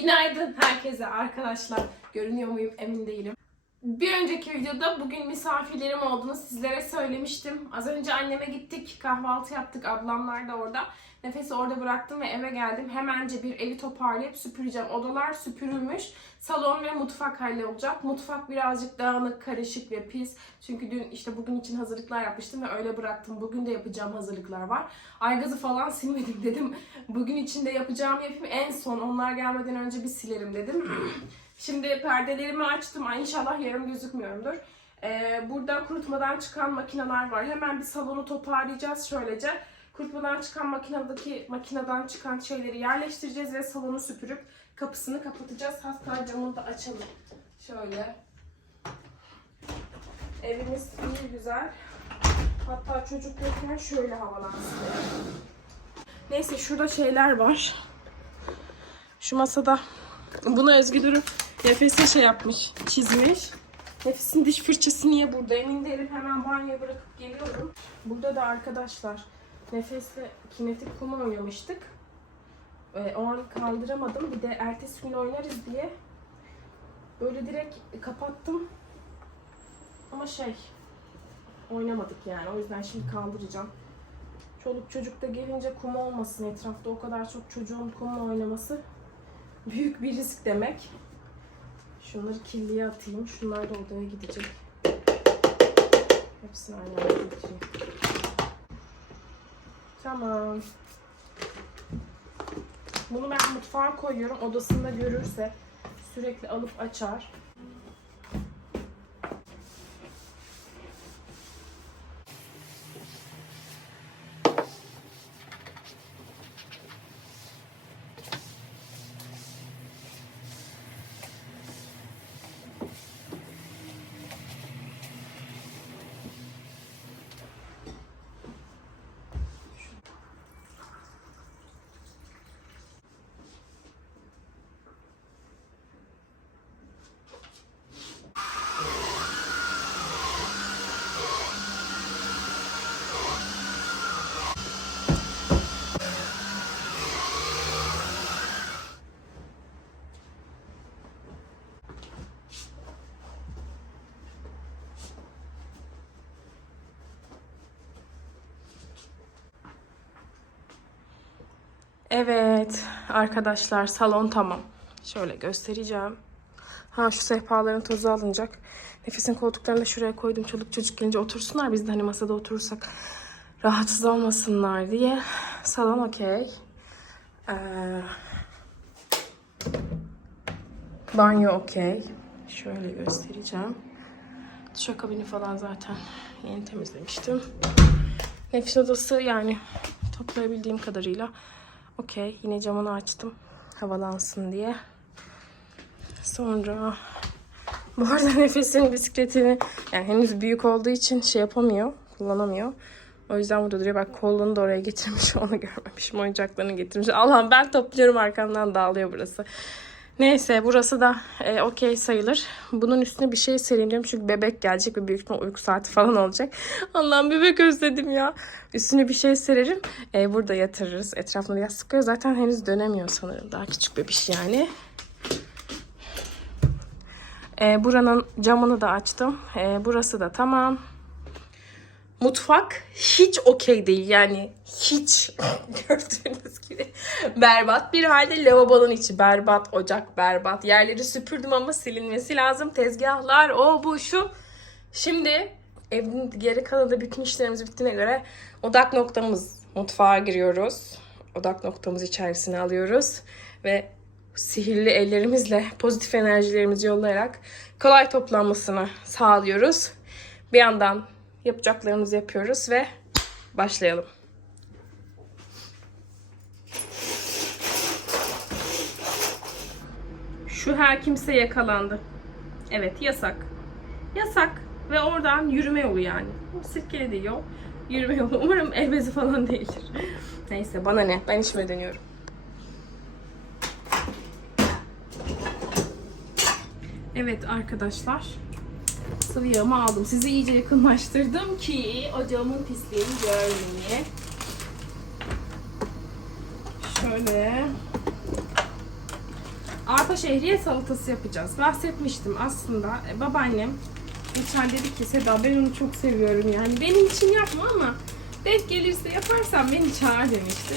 Günaydın herkese arkadaşlar. Görünüyor muyum emin değilim. Bir önceki videoda bugün misafirlerim olduğunu sizlere söylemiştim. Az önce anneme gittik, kahvaltı yaptık, ablamlar da orada. Nefesi orada bıraktım ve eve geldim. Hemence bir evi toparlayıp süpüreceğim. Odalar süpürülmüş. Salon ve mutfak hallolacak. Mutfak birazcık dağınık, karışık ve pis. Çünkü dün işte bugün için hazırlıklar yapmıştım ve öyle bıraktım. Bugün de yapacağım hazırlıklar var. Aygazı falan silmedim dedim. Bugün için de yapacağım yapayım. En son onlar gelmeden önce bir silerim dedim. Şimdi perdelerimi açtım. Ay inşallah yarım gözükmüyorumdur. Ee, burada kurutmadan çıkan makineler var. Hemen bir salonu toparlayacağız şöylece. Kurutmadan çıkan makinedeki makineden çıkan şeyleri yerleştireceğiz ve salonu süpürüp kapısını kapatacağız. Hatta camını da açalım. Şöyle. Evimiz iyi güzel. Hatta çocuk yokken şöyle havalansın. Neyse şurada şeyler var. Şu masada bunu Özgü Duru nefese şey yapmış, çizmiş. Nefesin diş fırçası niye burada emin değilim. Hemen banyoya bırakıp geliyorum. Burada da arkadaşlar nefesle kinetik kum oynamıştık. Ee, o an kaldıramadım. Bir de ertesi gün oynarız diye böyle direkt kapattım. Ama şey oynamadık yani. O yüzden şimdi kaldıracağım. Çoluk çocuk da gelince kum olmasın etrafta. O kadar çok çocuğun kumla oynaması büyük bir risk demek. Şunları kirliye atayım. Şunlar da odaya gidecek. Hepsini aynı anda götüreyim. Tamam. Bunu ben mutfağa koyuyorum. Odasında görürse sürekli alıp açar. Evet arkadaşlar salon tamam. Şöyle göstereceğim. Ha şu sehpaların tozu alınacak. Nefesin koltuklarını da şuraya koydum. Çoluk çocuk gelince otursunlar. Biz de hani masada oturursak rahatsız olmasınlar diye. Salon okey. Ee, banyo okey. Şöyle göstereceğim. Duşakabini falan zaten yeni temizlemiştim. Nefis odası yani toplayabildiğim kadarıyla okey. Yine camını açtım havalansın diye. Sonra bu arada nefesin bisikletini yani henüz büyük olduğu için şey yapamıyor, kullanamıyor. O yüzden burada duruyor. Bak kolunu da oraya getirmiş. Onu görmemişim. Oyuncaklarını getirmiş. Allah'ım ben topluyorum arkamdan dağılıyor burası. Neyse burası da e, okey sayılır. Bunun üstüne bir şey sereyim diyorum. Çünkü bebek gelecek ve büyük ihtimal uyku saati falan olacak. Allah'ım bebek özledim ya. Üstüne bir şey sererim. E, burada yatırırız. Etrafında yastık koyuyor. Zaten henüz dönemiyor sanırım. Daha küçük bebiş yani. E, buranın camını da açtım. E, burası da tamam. Mutfak hiç okey değil. Yani hiç gördüğünüz gibi berbat bir halde. Lavabonun içi berbat ocak berbat. Yerleri süpürdüm ama silinmesi lazım. Tezgahlar o bu şu. Şimdi evin geri kalanı da bütün işlerimiz bittiğine göre odak noktamız mutfağa giriyoruz. Odak noktamız içerisine alıyoruz ve sihirli ellerimizle pozitif enerjilerimizi yollayarak kolay toplanmasını sağlıyoruz. Bir yandan yapacaklarımızı yapıyoruz ve başlayalım. Şu her kimse yakalandı. Evet yasak. Yasak ve oradan yürüme yolu yani. Sirkeli değil o. Yürüme yolu. Umarım el bezi falan değildir. Neyse bana ne. Ben işime dönüyorum. Evet arkadaşlar sıvı yağımı aldım. Sizi iyice yakınlaştırdım ki ocağımın pisliğini görmeyin. Şöyle arpa şehriye salatası yapacağız. Bahsetmiştim aslında. E, babaannem geçen dedi ki Seda ben onu çok seviyorum yani. Benim için yapma ama denk gelirse yaparsan beni çağır demişti.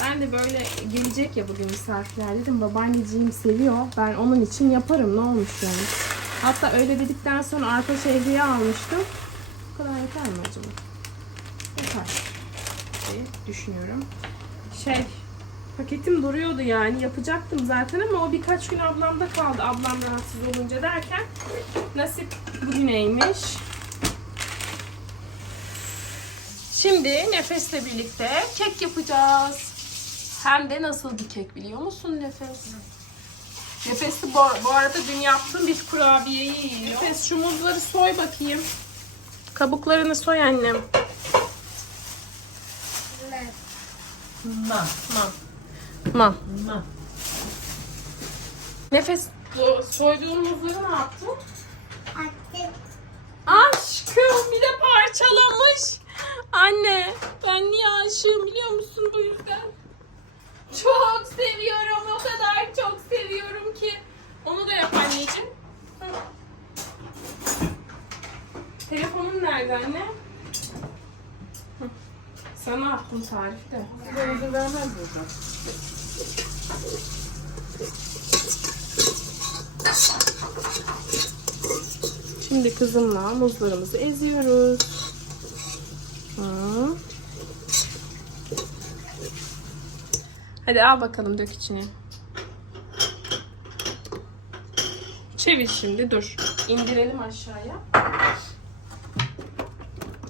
Ben de böyle gelecek ya bugün misafirler dedim. Babaanneciğim seviyor. Ben onun için yaparım. Ne olmuş yani. Hatta öyle dedikten sonra arpa şehriye almıştım. Bu kadar yeter mi acaba? Yeter diye düşünüyorum. Şey paketim duruyordu yani yapacaktım zaten ama o birkaç gün ablamda kaldı. Ablam rahatsız olunca derken nasip bugüneymiş. Şimdi Nefes'le birlikte kek yapacağız. Hem de nasıl bir kek biliyor musun Nefes? Nefes de bu, bu arada dün yaptığım bir kurabiyeyi yiyor. Nefes şu muzları soy bakayım. Kabuklarını soy annem. Ma, Ma. Ma. ma. Nefes soyduğun muzları ne yaptın? Attım. Aşkım bir de parçalamış. Anne ben niye aşığım biliyor musun bu yüzden? Çok seviyorum o kadar çok seviyorum ki. Onu da yap anneciğim. Telefonun nerede anne? Hı. Sana attım tarifte. Size izin vermez burada. Şimdi kızımla muzlarımızı eziyoruz. Hı. Hadi al bakalım dök içine. Çevir şimdi dur. İndirelim aşağıya.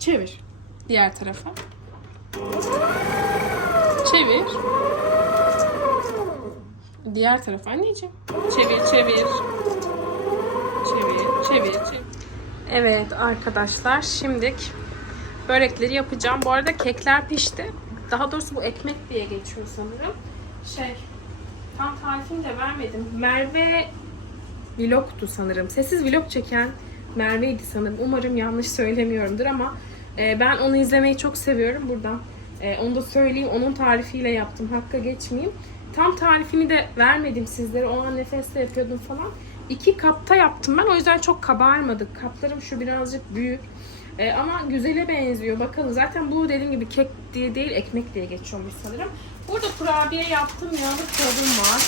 Çevir. Diğer tarafa. Çevir. Diğer tarafa anneciğim. Çevir çevir. Çevir, çevir. Evet arkadaşlar, şimdilik börekleri yapacağım. Bu arada kekler pişti. Daha doğrusu bu ekmek diye geçiyor sanırım. Şey, tam tarifini de vermedim. Merve vlogtu sanırım. Sessiz vlog çeken Merve'ydi sanırım. Umarım yanlış söylemiyorumdur ama e, ben onu izlemeyi çok seviyorum. Buradan e, onu da söyleyeyim. Onun tarifiyle yaptım. Hakka geçmeyeyim. Tam tarifini de vermedim sizlere. O an nefesle yapıyordum falan. İki kapta yaptım ben. O yüzden çok kabarmadık. Kaplarım şu birazcık büyük. E, ama güzele benziyor. Bakalım. Zaten bu dediğim gibi kek diye değil ekmek diye geçiyormuş sanırım. Burada kurabiye yaptım. Yağlı kağıdım var.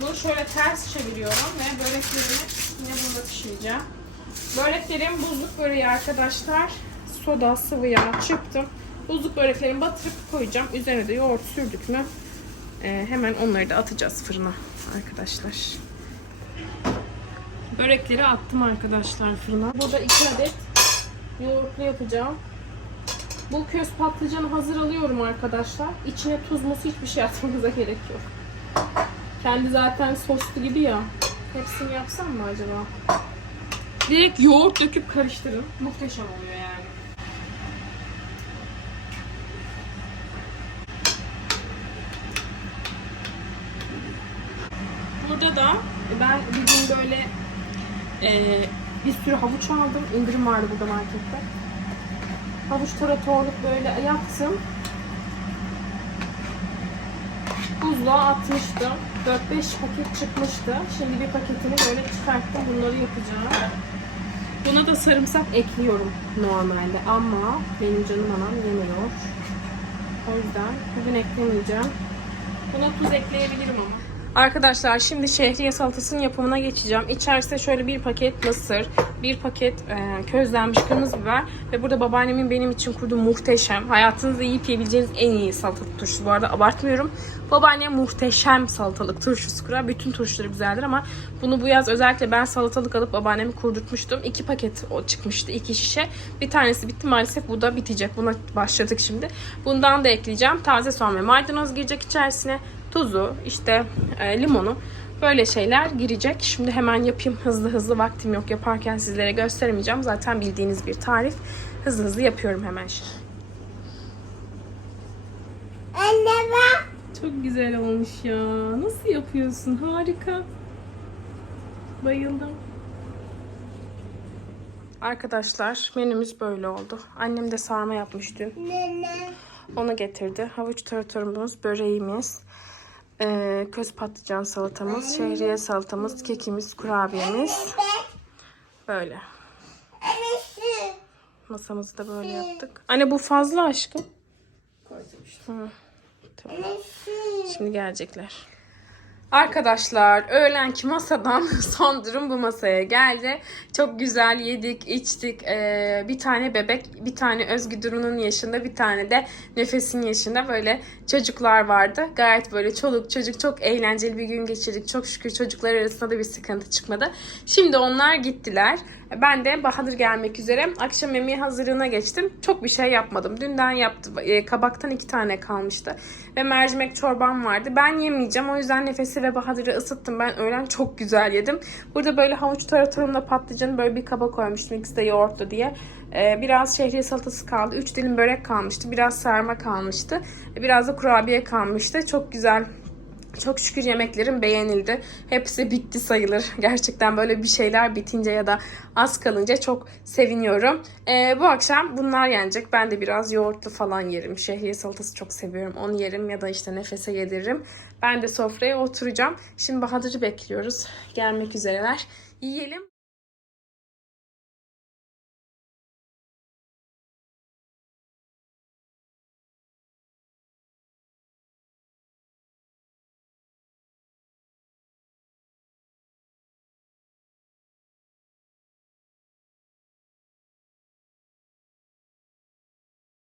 Bunu şöyle ters çeviriyorum ve böreklerimi yine bunda pişireceğim. Böreklerim buzluk böreği arkadaşlar. Soda, sıvı yağ çırptım. Buzluk böreklerimi batırıp koyacağım. Üzerine de yoğurt sürdük mü e, hemen onları da atacağız fırına arkadaşlar. Börekleri attım arkadaşlar fırına. Burada iki adet yoğurtlu yapacağım. Bu köz patlıcanı hazır alıyorum arkadaşlar. İçine tuz muz hiçbir şey atmanıza gerek yok. Kendi zaten soslu gibi ya. Hepsini yapsam mı acaba? Direkt yoğurt döküp karıştırın. Muhteşem oluyor yani. Burada da ben bir gün böyle e, bir sürü havuç aldım. İndirim vardı burada markette. Havuç taratorluk böyle yaptım. Buzluğa atmıştım. 4-5 paket çıkmıştı. Şimdi bir paketini böyle çıkarttım. Bunları yapacağım. Buna da sarımsak ekliyorum normalde ama benim canım anam yemiyor. O yüzden bugün eklemeyeceğim. Buna tuz ekleyebilirim ama. Arkadaşlar şimdi şehriye salatasının yapımına geçeceğim. İçerisinde şöyle bir paket mısır, bir paket e, közlenmiş kırmızı biber ve burada babaannemin benim için kurduğu muhteşem, hayatınızda yiyip yiyebileceğiniz en iyi salatalık turşusu. Bu arada abartmıyorum. Babaannem muhteşem salatalık turşusu kurar. Bütün turşuları güzeldir ama bunu bu yaz özellikle ben salatalık alıp babaannemi kurdurtmuştum. İki paket o çıkmıştı, iki şişe. Bir tanesi bitti maalesef bu da bitecek. Buna başladık şimdi. Bundan da ekleyeceğim. Taze soğan ve maydanoz girecek içerisine tuzu, işte e, limonu böyle şeyler girecek. Şimdi hemen yapayım hızlı hızlı vaktim yok yaparken sizlere gösteremeyeceğim. Zaten bildiğiniz bir tarif. Hızlı hızlı yapıyorum hemen şimdi. Anne bak. Çok güzel olmuş ya. Nasıl yapıyorsun? Harika. Bayıldım. Arkadaşlar menümüz böyle oldu. Annem de sarma yapmış dün. Nene. Onu getirdi. Havuç taratorumuz, böreğimiz. Ee, köz patlıcan salatamız, şehriye salatamız, kekimiz, kurabiyemiz. Böyle. Masamızı da böyle yaptık. Anne bu fazla aşkım. Koydum işte. Hı. Tamam. Şimdi gelecekler. Arkadaşlar öğlenki masadan son durum bu masaya geldi. Çok güzel yedik, içtik. Ee, bir tane bebek, bir tane Özgü Duru'nun yaşında, bir tane de Nefes'in yaşında böyle çocuklar vardı. Gayet böyle çoluk çocuk çok eğlenceli bir gün geçirdik. Çok şükür çocuklar arasında da bir sıkıntı çıkmadı. Şimdi onlar gittiler. Ben de Bahadır gelmek üzere akşam yemeği hazırlığına geçtim. Çok bir şey yapmadım. Dünden yaptım. E, kabaktan iki tane kalmıştı. Ve mercimek çorbam vardı. Ben yemeyeceğim. O yüzden Nefes'i ve Bahadır'ı ısıttım. Ben öğlen çok güzel yedim. Burada böyle havuç taratorumla patlıcanı böyle bir kaba koymuştum. İkisi de yoğurtlu diye. E, biraz şehriye salatası kaldı. Üç dilim börek kalmıştı. Biraz sarma kalmıştı. Biraz da kurabiye kalmıştı. Çok güzel çok şükür yemeklerim beğenildi. Hepsi bitti sayılır. Gerçekten böyle bir şeyler bitince ya da az kalınca çok seviniyorum. Ee, bu akşam bunlar yenecek. Ben de biraz yoğurtlu falan yerim. Şehriye salatası çok seviyorum. Onu yerim ya da işte nefese yediririm. Ben de sofraya oturacağım. Şimdi Bahadır'ı bekliyoruz. Gelmek üzereler. Yiyelim.